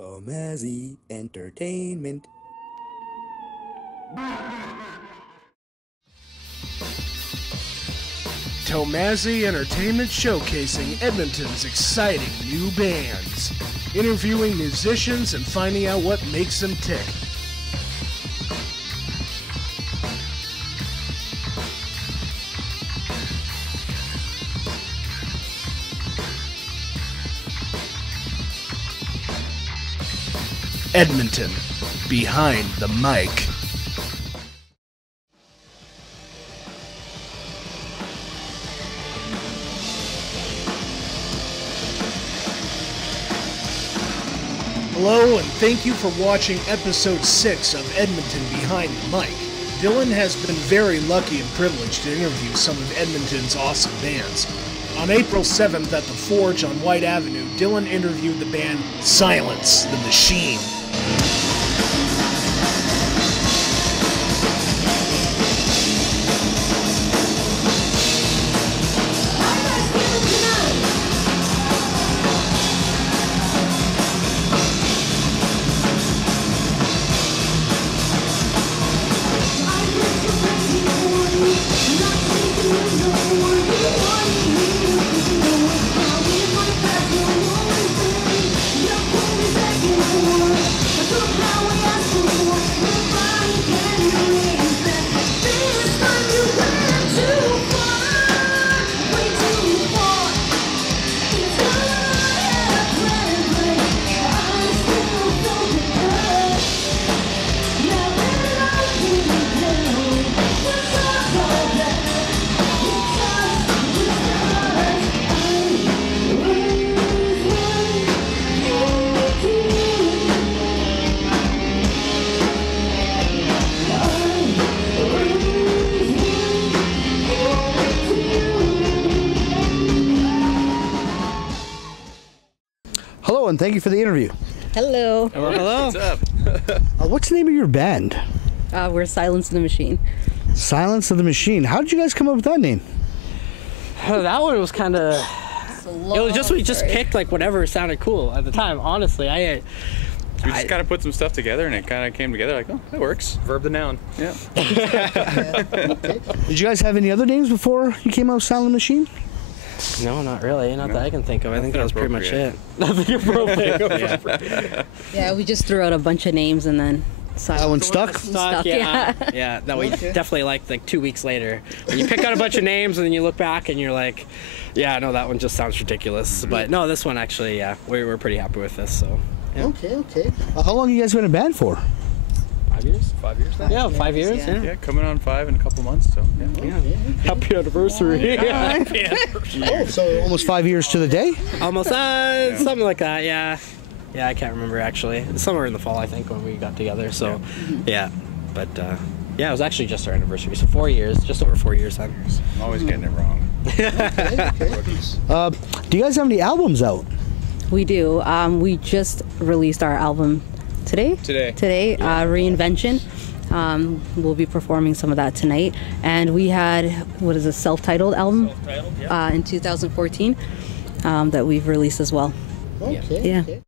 Tomazzi Entertainment. Tomazzi Entertainment showcasing Edmonton's exciting new bands, interviewing musicians and finding out what makes them tick. Edmonton, behind the mic. Hello, and thank you for watching episode 6 of Edmonton Behind the Mic. Dylan has been very lucky and privileged to interview some of Edmonton's awesome bands. On April 7th at the Forge on Whyte Avenue, Dylan interviewed the band Silence the Machine. Hello, and thank you for the interview. Hello. Hello. What's up? What's the name of your band? We're Silence the Machine. Silence of the Machine. How did you guys come up with that name? That one was kind of... It was just, we just picked like whatever sounded cool at the time, honestly. We just kind of put some stuff together and it kind of came together like, oh, that works. Verb the noun. Yeah. Okay. Did you guys have any other names before you came out with Silent Machine? No, not really. Not that I can think of. I think that was pretty much it. Nothing appropriate. Yeah, we just threw out a bunch of names and then... That one stuck? Stuck, yeah. Yeah, that we definitely liked like 2 weeks later. When you pick out a bunch of names and then you look back and you're like, yeah, no, that one just sounds ridiculous. But no, this one actually, yeah, we're pretty happy with this, so. Yeah. Okay. How long have you guys been in a band for? 5 years? 5 years now? Yeah, 5 years, yeah. Yeah, coming on 5 in a couple months, so yeah. Happy anniversary. Oh, so almost 5 years to the day? Almost, something like that, yeah. Yeah, I can't remember actually. Somewhere in the fall, I think, when we got together, so, yeah. But, yeah, it was actually just our anniversary, so 4 years, just over 4 years then. I'm always getting it wrong. Do you guys have any albums out? We do. We just released our album today, Reinvention. We'll be performing some of that tonight. And we had, what is a self-titled album in 2014 that we've released as well. Okay. Yeah. Okay.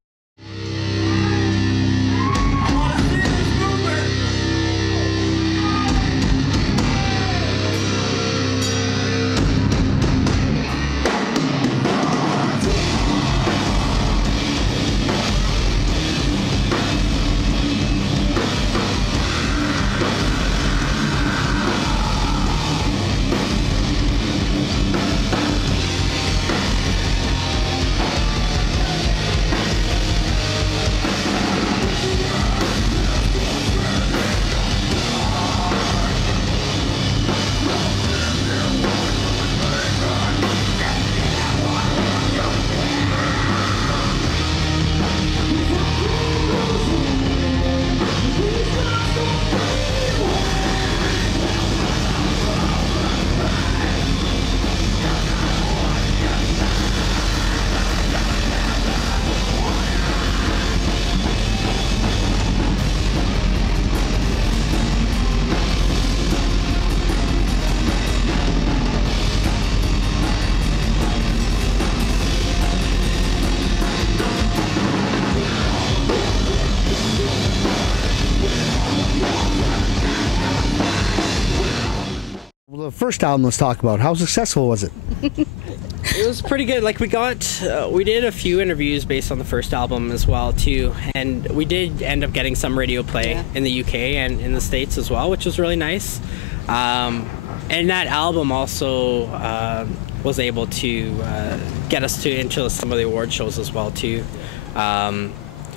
first album, let's talk about. How successful was it? It was pretty good. Like, we did a few interviews based on the first album as well too, and we did end up getting some radio play in the UK and in the States as well, which was really nice. And that album also was able to get us into some of the award shows as well too.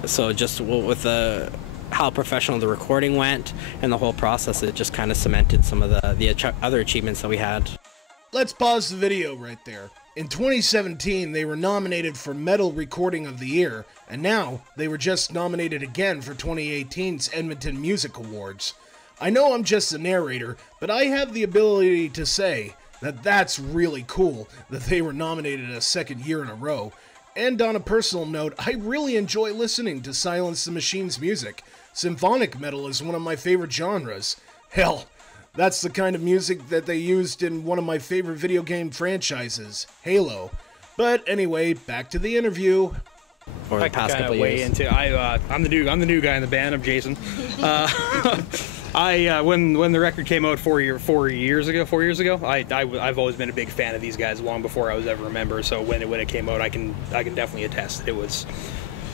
So just with how professional the recording went and the whole process, it just kind of cemented some of the other achievements that we had. Let's pause the video right there. In 2017, they were nominated for Metal Recording of the Year, and now they were just nominated again for 2018's Edmonton Music Awards. I know I'm just a narrator, but I have the ability to say that that's really cool that they were nominated a second year in a row. And on a personal note, I really enjoy listening to Silence the Machine's music. Symphonic metal is one of my favorite genres. Hell, that's the kind of music that they used in one of my favorite video game franchises, Halo. But anyway, back to the interview. Or the past couple years. I'm the new guy in the band. I'm Jason. When the record came out 4 years ago, I've always been a big fan of these guys long before I was ever a member. So when it came out, I can definitely attest that it was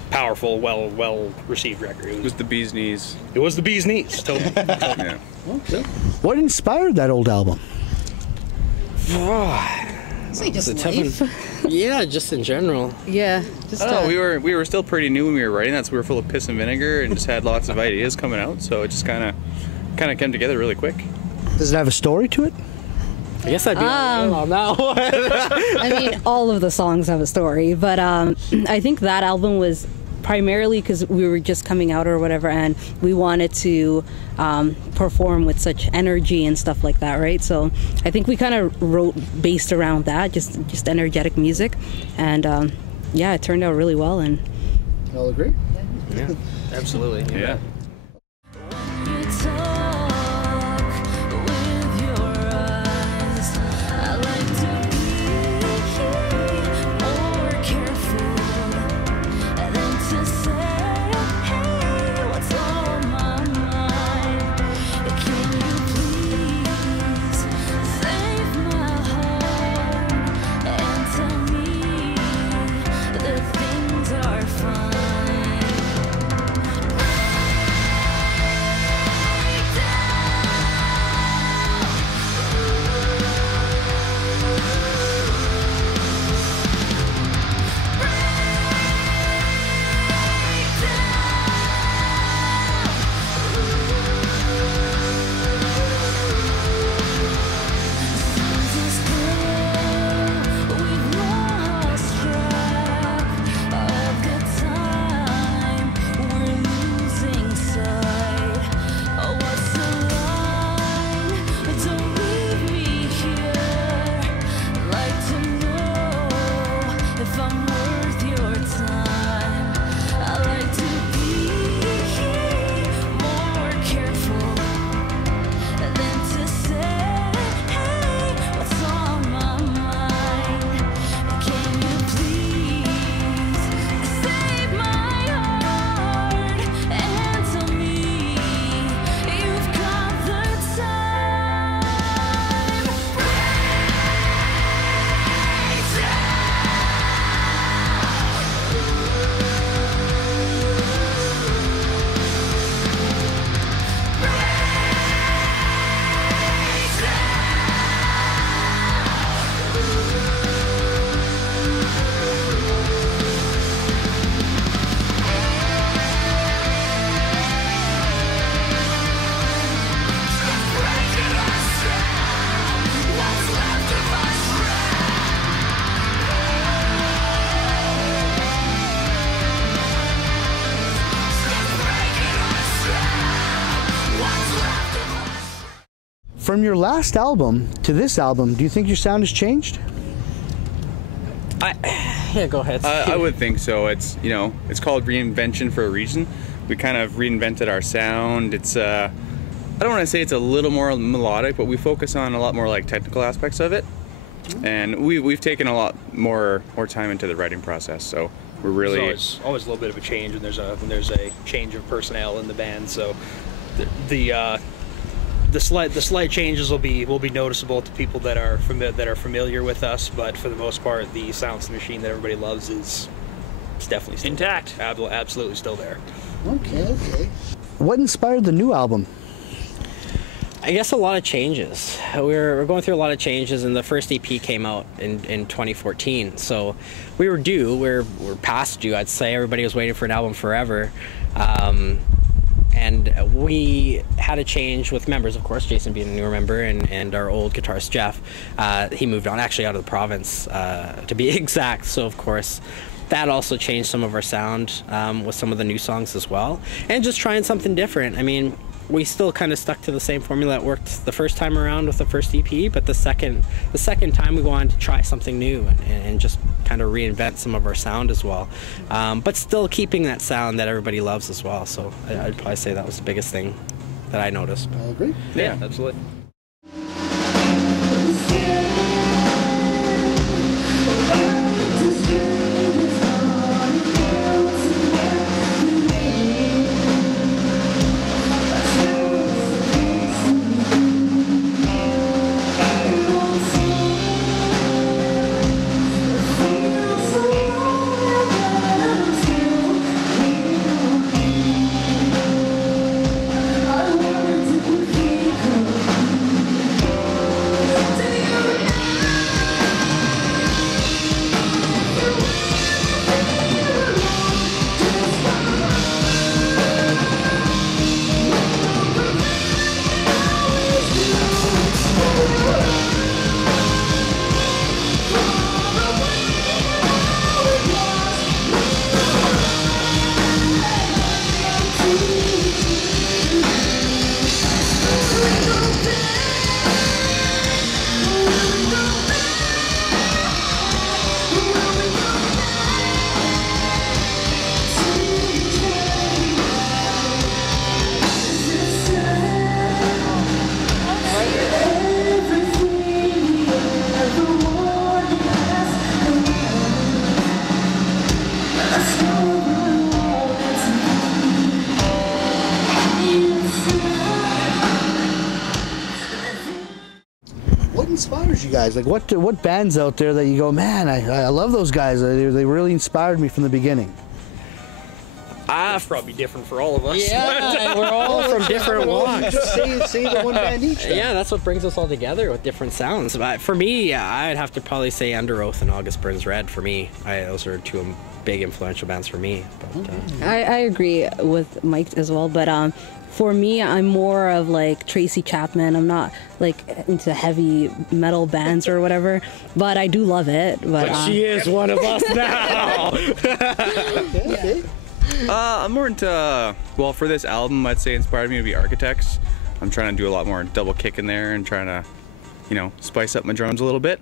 powerful, well received record. It was the bee's knees. It was the bee's knees. Totally. Yeah. Okay. What inspired that old album? Just life. Yeah, just in general. Yeah. Just, we were still pretty new when we were writing that, so we were full of piss and vinegar and just had lots of ideas coming out. So it just kind of came together really quick. Does it have a story to it? I guess I'd be on that one. I mean, all of the songs have a story, but I think that album was primarily because we were just coming out or whatever, and we wanted to perform with such energy and stuff like that, right? So I think we kind of wrote based around that, just energetic music, and yeah, it turned out really well. And y'all agree? Yeah, absolutely. Yeah. From your last album to this album, do you think your sound has changed? Yeah, go ahead. I would think so. It's it's called reinvention for a reason. We kind of reinvented our sound. It's I don't want to say it's a little more melodic, but we focus on a lot more like technical aspects of it, and we've taken a lot more time into the writing process. So we're really there's always a little bit of a change when there's a change of personnel in the band. So the the slight changes will be noticeable to people that are familiar with us, but for the most part, the Silence the Machine that everybody loves it's definitely still intact. Absolutely still there. Okay. What inspired the new album? I guess a lot of changes. We're going through a lot of changes, and the first EP came out in 2014. So we were due. We're past due, I'd say. Everybody was waiting for an album forever. And we had a change with members, of course, Jason being a newer member, and our old guitarist, Jeff. He moved on, actually out of the province, to be exact. So, of course, that also changed some of our sound with some of the new songs as well. And just trying something different. I mean, we still kind of stuck to the same formula that worked the first time around with the first EP, but the second time we go on to try something new and just kind of reinvent some of our sound as well, but still keeping that sound that everybody loves as well. So I'd probably say that was the biggest thing that I noticed. I agree. Yeah, absolutely. Inspires you guys? Like what bands out there that you go, man, I love those guys, they really inspired me from the beginning? It's probably different for all of us. Yeah, we're all from different walks. Say the one band each. Yeah, that's what brings us all together with different sounds. But for me, I'd have to probably say Under Oath and August Burns Red. For me, those are two big influential bands for me. But, I agree with Mike as well, but for me, I'm more of like Tracy Chapman. I'm not like into heavy metal bands or whatever, but I do love it. But she is one of us now. Okay. I'm more into, well, for this album, I'd say inspired me to be Architects. I'm trying to do a lot more double kick in there and trying to, you know, spice up my drums a little bit.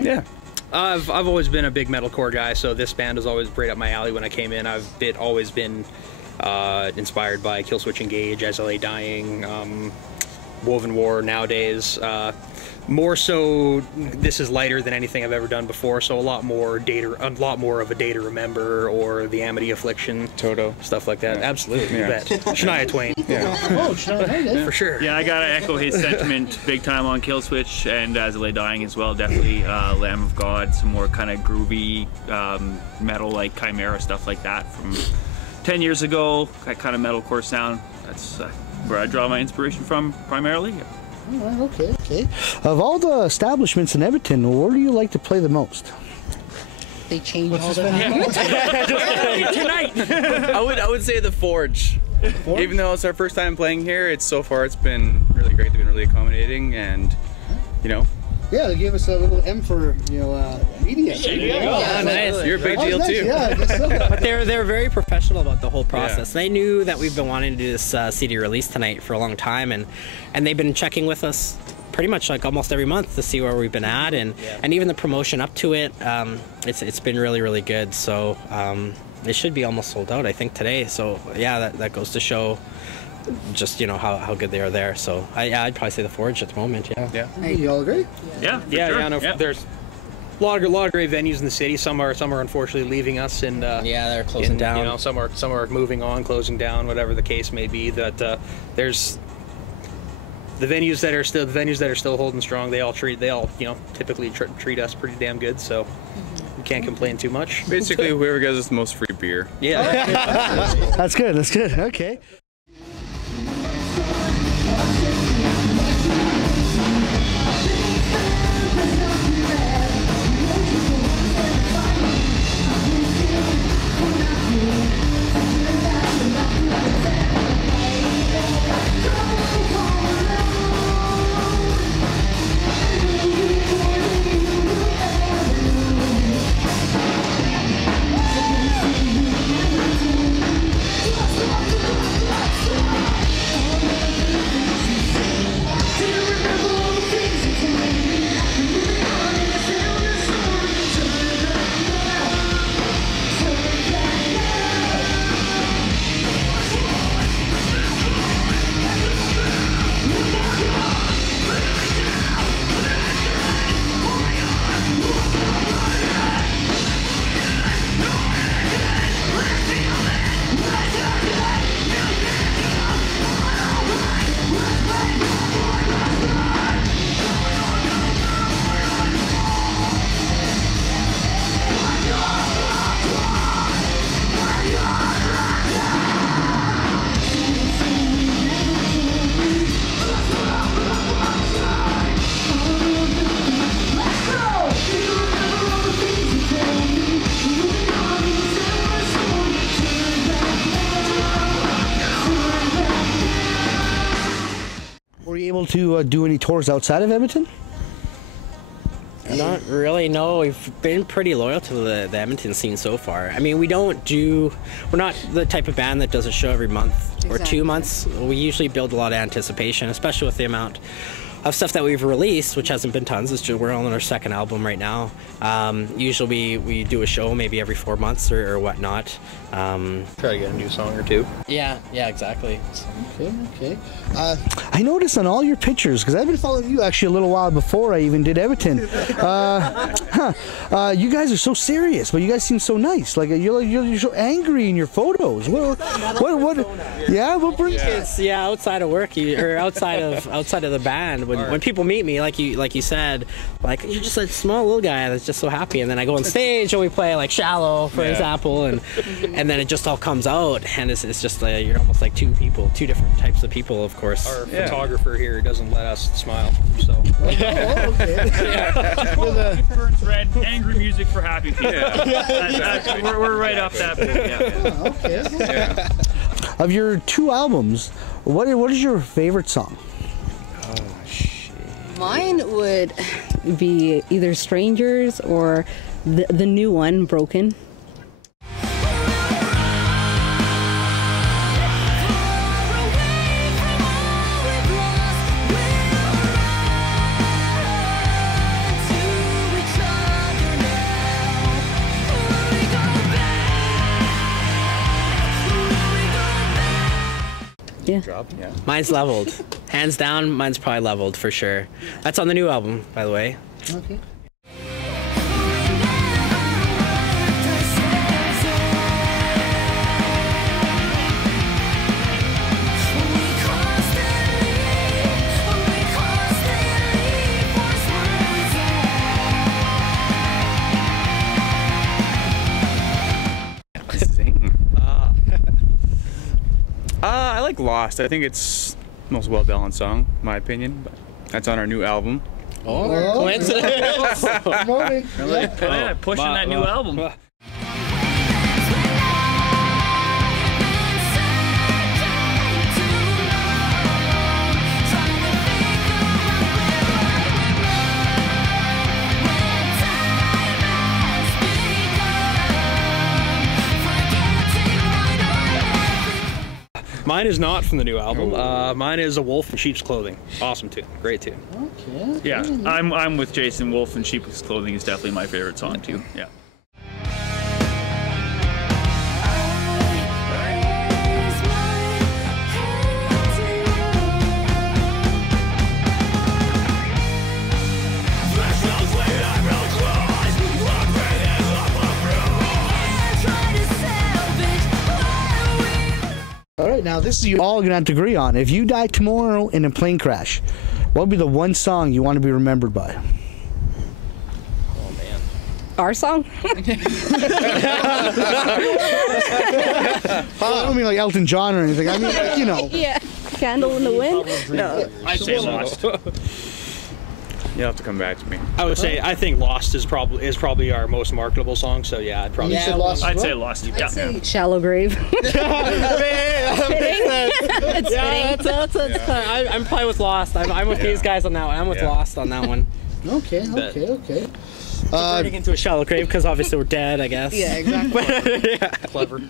Yeah. I've always been a big metalcore guy, so this band was always right up my alley when I came in. I've always been inspired by Killswitch Engage, As I Lay Dying, Woven War nowadays. More so, this is lighter than anything I've ever done before, so a lot more of a Day to Remember or the Amity Affliction, Toto, stuff like that. Yeah. Absolutely, Yeah. Shania Twain. Yeah. Oh, Shania, For sure. Yeah, I gotta echo his sentiment big time on Killswitch and As I Lay Dying as well. Definitely Lamb of God, some more kind of groovy metal like Chimera stuff like that from 10 years ago. That kind of metalcore sound. That's where I draw my inspiration from primarily. All right, okay. Of all the establishments in Edmonton, where do you like to play the most? they change all the time. Tonight. I would say the Forge. Even though it's our first time playing here, it's been really great. They've been really accommodating, and you know. Yeah, they gave us a little M for media. There you go. Yeah, nice. You're a big deal too. Yeah, I guess so. But they're very professional about the whole process. Yeah. They knew that we've been wanting to do this CD release tonight for a long time, and they've been checking with us pretty much like almost every month to see where we've been at, and even the promotion up to it. It's been really, really good. So It should be almost sold out, I think, today. So yeah, that goes to show just, you know, how good they are there. So I'd probably say the Forge at the moment. Yeah. Hey, you all agree? Yeah, Yeah, no, there's a lot of great venues in the city. Some are unfortunately leaving us, and Yeah, they're closing down. You know, some are moving on, closing down, whatever the case may be. That there's the venues that are still holding strong. They all typically treat us pretty damn good. So we can't complain too much. Basically, whoever gives us the most free beer. Yeah. That's good. That's good. Okay. Were you able to do any tours outside of Edmonton? Not really, no. We've been pretty loyal to the Edmonton scene so far. I mean, we're not the type of band that does a show every month or 2 months. We usually build a lot of anticipation, especially with the amount of stuff that we've released, which hasn't been tons. We're on our second album right now. Usually we do a show maybe every 4 months or whatnot. Try to get a new song or two. Yeah, exactly. Okay. I noticed on all your pictures, because I've been following you actually a little while before I even did Edmonton. You guys are so serious, but you guys seem so nice. Like you're so angry in your photos. What? Yeah, what brings? Yeah, outside of work, or outside of the band, when people meet me, like you said, like you're just a small little guy that's just so happy, and then I go on stage and we play like Shallow, for example, and then it just all comes out, and it's just you're almost like two different types of people, of course. Our photographer here doesn't let us smile, so. Okay. Burns red, angry music for happy people. We're right off that boat. Okay. Of your 2 albums, what is your favorite song? Mine would be either Strangers or the new one, Broken. Yeah. Mine's leveled. Hands down, mine's probably leveled for sure. That's on the new album, by the way. Okay. I like Lost. I think it's the most well-balanced song, in my opinion. But that's on our new album. Oh, coincidence. Morning. Pushing that new album. Mine is not from the new album. Mine is A Wolf in Sheep's Clothing. Awesome tune. Great tune. Okay. Yeah, I'm with Jason. Wolf in Sheep's Clothing is definitely my favorite song too. Yeah. Now, this is you all going to have to agree on. If you die tomorrow in a plane crash, what would be the one song you want to be remembered by? Oh, man. Our song? I don't mean like Elton John or anything. I mean, like, you know. Yeah. Candle in the Wind? No. I'd say Lost. You'll have to come back to me. I would say I think Lost is probably our most marketable song. So yeah, I'd probably say Lost. I'd say Lost. Yeah. Shallow Grave. I'm probably with Lost. I'm with these guys on that one. I'm with Lost on that one. Okay. Turning into a shallow grave because obviously we're dead, I guess. Yeah, exactly. Yeah. Clever.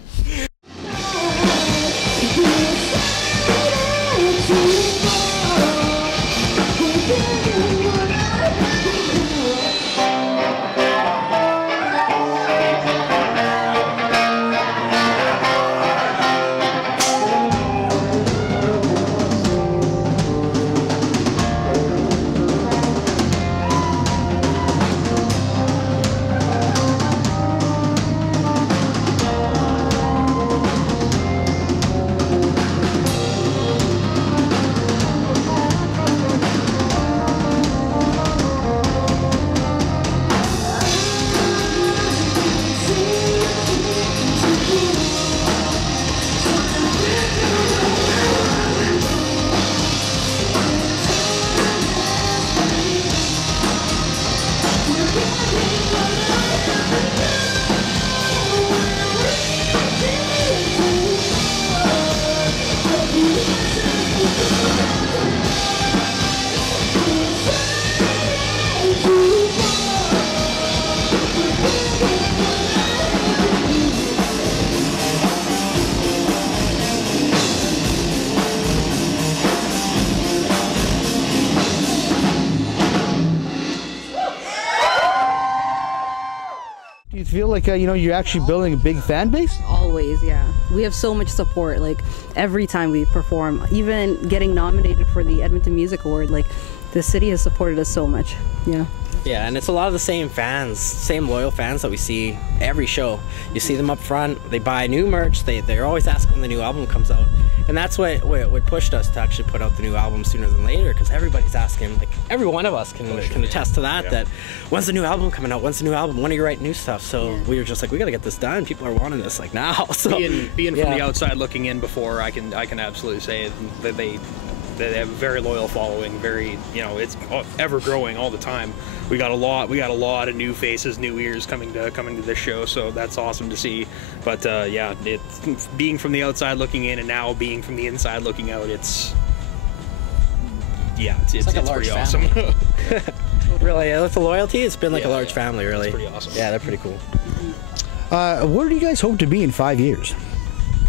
Do you feel like, you're actually building a big fan base? Always, yeah. We have so much support, like, every time we perform. Even getting nominated for the Edmonton Music Award, like, the city has supported us so much, yeah. Yeah, and it's a lot of the same fans, same loyal fans that we see every show. You see them up front, they buy new merch, they're always asking when the new album comes out. And that's what pushed us to actually put out the new album sooner than later, because everybody's asking, like, every one of us can attest to that, that when's the new album coming out, when's the new album, when are you writing new stuff? So we were just like, we gotta get this done, people are wanting this, like, now. So being from the outside looking in before, I can absolutely say that they have a very loyal following, very, it's ever growing all the time. We got a lot of new faces, new ears coming to this show, so that's awesome to see. But it's being from the outside looking in and now being from the inside looking out, it's like a large pretty family. Awesome. Really, with the loyalty, it's been like a large family, really. It's pretty awesome. Yeah, they're pretty cool. Where do you guys hope to be in 5 years?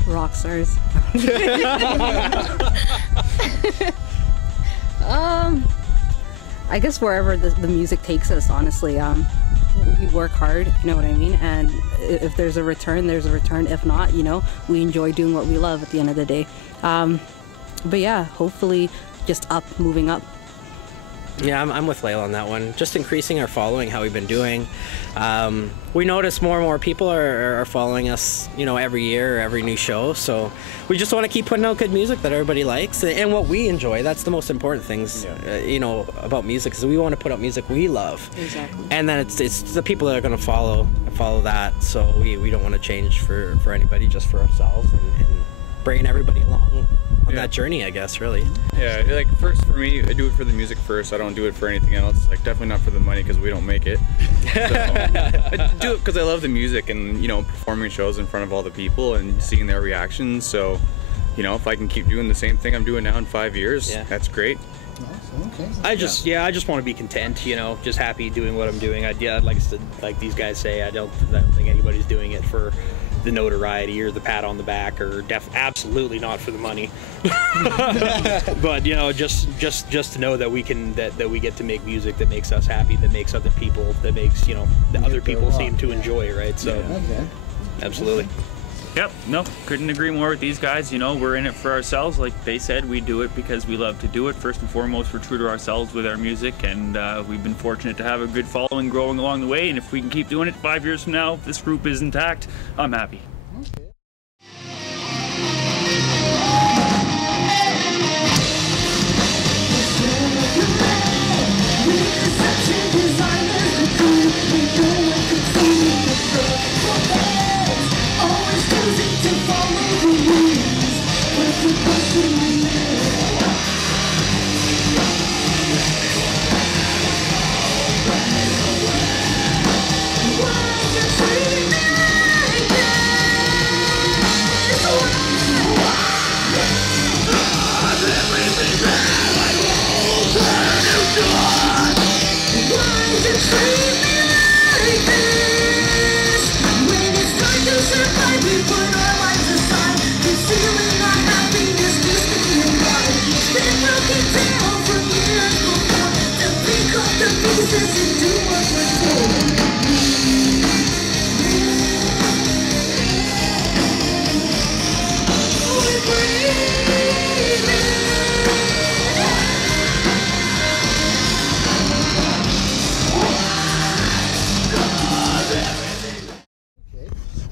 Rock stars. I guess wherever the music takes us, honestly. We work hard, you know what I mean? And if there's a return, there's a return. If not, we enjoy doing what we love at the end of the day. But yeah, hopefully just moving up. Yeah, I'm with Layla on that one. Just increasing our following, how we've been doing. We notice more and more people are following us, every year or every new show. So we just want to keep putting out good music that everybody likes and what we enjoy. That's the most important things, about music, is we want to put out music we love. Exactly. And then it's the people that are going to follow that. So we don't want to change for anybody, just for ourselves and bringing everybody along on that journey, I guess, really. Yeah, like, first for me, I do it for the music first. I don't do it for anything else. Like, definitely not for the money, because we don't make it. So, I do it because I love the music and, performing shows in front of all the people and seeing their reactions. So, if I can keep doing the same thing I'm doing now in 5 years, that's great. Okay. I just want to be content, just happy doing what I'm doing. Like these guys say, I don't think anybody's doing it for the notoriety or the pat on the back, or absolutely not for the money. But just to know that we can that we get to make music that makes us happy, that makes other people, that makes the other people seem to enjoy, right? So absolutely. Yep, no, couldn't agree more with these guys. We're in it for ourselves. Like they said, we do it because we love to do it. First and foremost, we're true to ourselves with our music, and we've been fortunate to have a good following growing along the way. And if we can keep doing it 5 years from now, if this group is intact, I'm happy. Okay.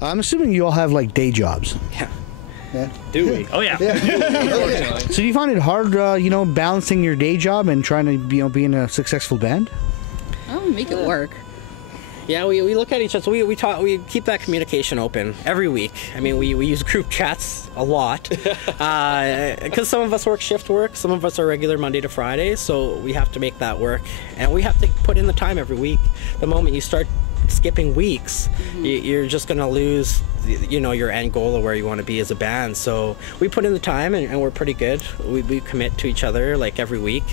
I'm assuming you all have like day jobs. Yeah. Do we? Oh yeah. So do you find it hard, balancing your day job and trying to, be in a successful band? I'll make it work. Yeah, we look at each other. So we keep that communication open every week. I mean, we use group chats a lot because some of us work shift work, some of us are regular Monday to Friday. So we have to make that work, and we have to put in the time every week. The moment you start skipping weeks, you're just gonna lose your end goal of where you want to be as a band. So we put in the time, and we're pretty good. We commit to each other like every week,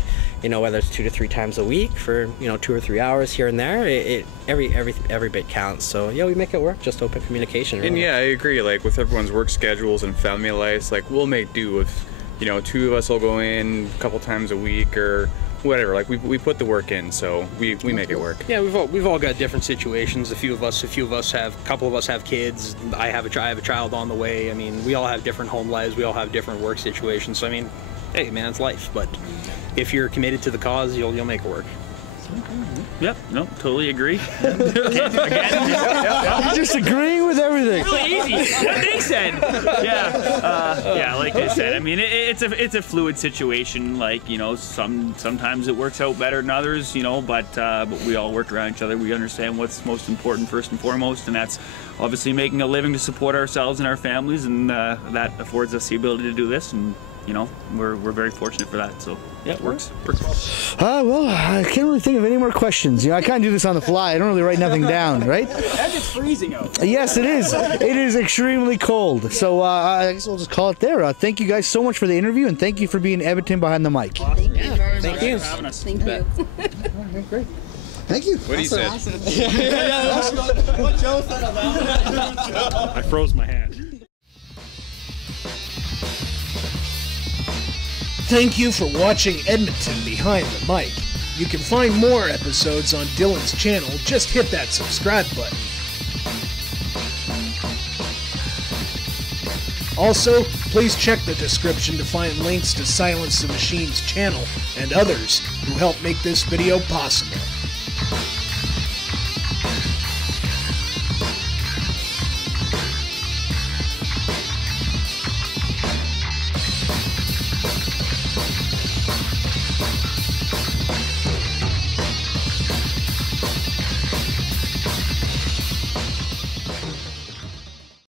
whether it's 2 to 3 times a week for 2 or 3 hours here and there. Every bit counts. So yeah, we make it work. Just open communication, really. And yeah, I agree, like with everyone's work schedules and family lives, like we'll make do if 2 of us will go in a couple times a week or whatever. Like we put the work in, so we make it work. Yeah, we've all got different situations. A couple of us have kids. I have a child on the way. I mean, we all have different home lives. We all have different work situations. So I mean, hey man, it's life. But if you're committed to the cause, you'll make it work. Yep, no, totally agree. You're just agreeing with everything. Really easy. What they said. Yeah, like I said, I mean, it's a fluid situation. Like sometimes it works out better than others. But we all work around each other. We understand what's most important first and foremost, and that's obviously making a living to support ourselves and our families, and that affords us the ability to do this. And we're very fortunate for that. So yeah, it works. Well, I can't really think of any more questions. I kind of do this on the fly. I don't really write nothing down, right? And it's freezing out. Yes, it is. It is extremely cold. So I guess we'll just call it there. Thank you guys so much for the interview, and thank you for being Edmonton Behind the Mic. Awesome. Thank you for having us. Thank you. Great. Thank you. What he said. What Joe said about that. I froze my hand. Thank you for watching Edmonton Behind the Mic. You can find more episodes on Dylan's channel. Just hit that subscribe button. Also, please check the description to find links to Silence the Machine's channel and others who helped make this video possible.